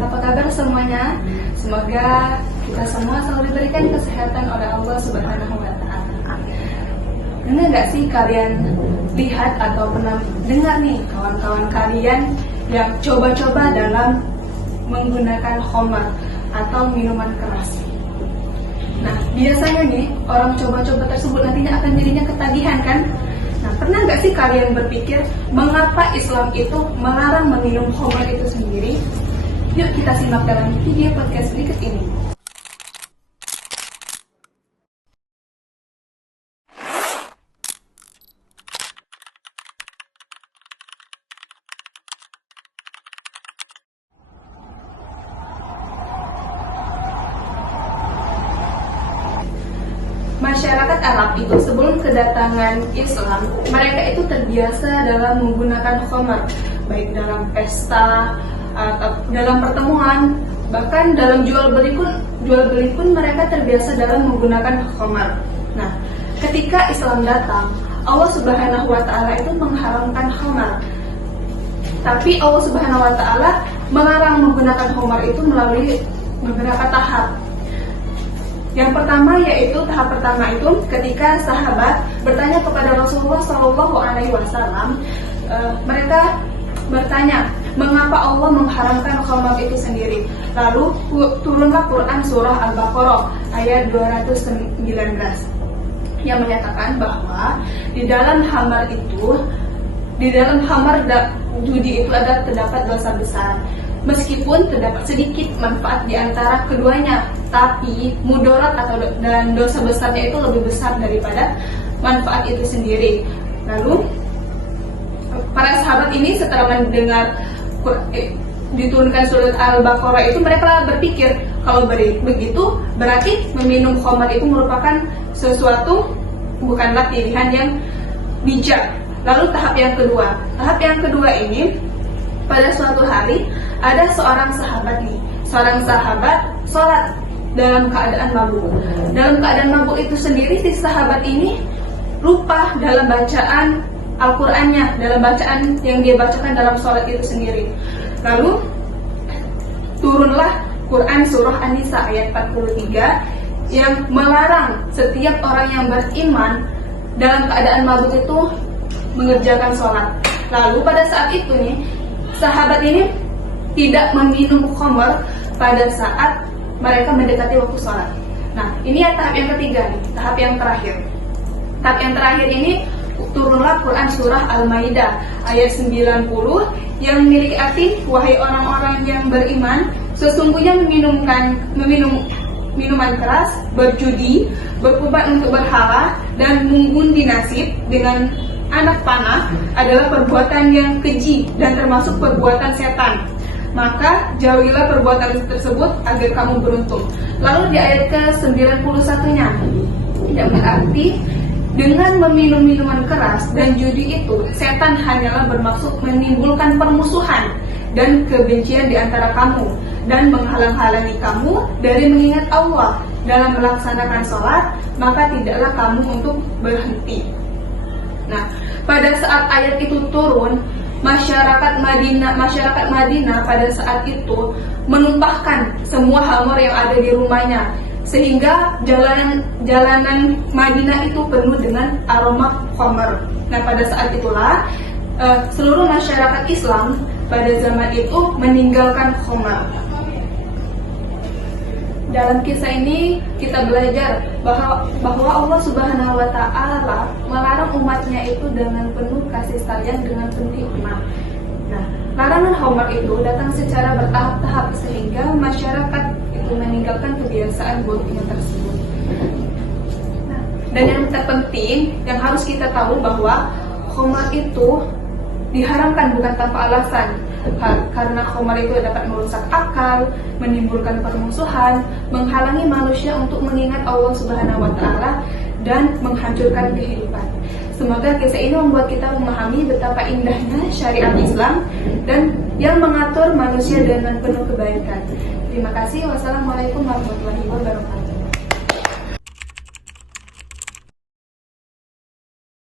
Apa kabar semuanya? Semoga kita semua selalu diberikan kesehatan oleh Allah Subhanahu wa Ta'ala. Pernah nggak sih kalian lihat atau pernah dengar nih kawan-kawan kalian yang coba-coba dalam menggunakan khamar atau minuman keras? Nah, biasanya nih orang coba-coba tersebut nantinya akan jadinya ketagihan kan? Nah, pernah nggak sih kalian berpikir mengapa Islam itu melarang meminum khamar itu sendiri? Yuk kita simak dalam video podcast berikut ini. Masyarakat Arab itu sebelum kedatangan Islam, mereka itu terbiasa dalam menggunakan khamar, baik dalam pesta atau dalam pertemuan, bahkan dalam jual beli pun mereka terbiasa dalam menggunakan khamar. Nah, ketika Islam datang, Allah Subhanahu wa Ta'ala itu mengharamkan khamar. Tapi Allah Subhanahu wa Ta'ala melarang menggunakan khamar itu melalui beberapa tahap. Yang pertama yaitu tahap pertama itu ketika sahabat bertanya kepada Rasulullah SAW, mereka bertanya, mengapa Allah mengharamkan khamar itu sendiri? Lalu turunlah Quran surah Al-Baqarah ayat 219 yang menyatakan bahwa di dalam judi itu terdapat dosa besar. Meskipun terdapat sedikit manfaat di antara keduanya, tapi mudarat dan dosa besarnya itu lebih besar daripada manfaat itu sendiri. Lalu para sahabat ini setelah mendengar diturunkan surat Al-Baqarah itu, mereka berpikir kalau begitu berarti meminum khamar itu merupakan sesuatu bukanlah pilihan yang bijak. Lalu tahap yang kedua ini, pada suatu hari ada seorang sahabat sholat dalam keadaan mabuk. Dalam keadaan mabuk itu sendiri, si sahabat ini lupa dalam bacaan Al-Qur'annya, dalam bacaan yang dia bacakan dalam sholat itu sendiri. Lalu turunlah Quran surah An-Nisa ayat 43 yang melarang setiap orang yang beriman dalam keadaan mabuk itu mengerjakan sholat. Lalu pada saat itu nih, sahabat ini tidak meminum khamar pada saat mereka mendekati waktu sholat. Nah, ini ya tahap yang ketiga nih, tahap yang terakhir. Tahap yang terakhir ini turunlah Quran surah Al-Maidah ayat 90 yang memiliki arti, wahai orang-orang yang beriman, sesungguhnya meminum minuman keras, berjudi, berkorban untuk berhala, dan mengundi nasib dengan anak panah adalah perbuatan yang keji dan termasuk perbuatan setan. Maka jauhilah perbuatan tersebut agar kamu beruntung. Lalu di ayat ke-91-nya, yang berarti dengan meminum minuman keras dan judi itu, setan hanyalah bermaksud menimbulkan permusuhan dan kebencian di antara kamu dan menghalang-halangi kamu dari mengingat Allah dalam melaksanakan sholat, maka tidaklah kamu untuk berhenti. Nah, pada saat ayat itu turun, masyarakat Madinah pada saat itu menumpahkan semua khamar yang ada di rumahnya, sehingga jalanan Madinah itu penuh dengan aroma khamar. Nah, pada saat itulah seluruh masyarakat Islam pada zaman itu meninggalkan khamar. Dalam kisah ini kita belajar bahwa Allah Subhanahu wa Ta'ala melarang umatnya itu dengan penuh kasih sayang, dengan penuh hikmah. Nah, larangan khamar itu datang secara bertahap-tahap sehingga masyarakat itu meninggalkan kebiasaan buruknya tersebut. Nah, dan yang terpenting yang harus kita tahu bahwa khamar itu diharamkan bukan tanpa alasan. Karena khamar itu dapat merusak akal, menimbulkan permusuhan, menghalangi manusia untuk mengingat Allah Subhanahu wa Ta'ala, dan menghancurkan kehidupan. Semoga kisah ini membuat kita memahami betapa indahnya syariat Islam dan yang mengatur manusia dengan penuh kebaikan. Terima kasih. Wassalamualaikum warahmatullahi wabarakatuh.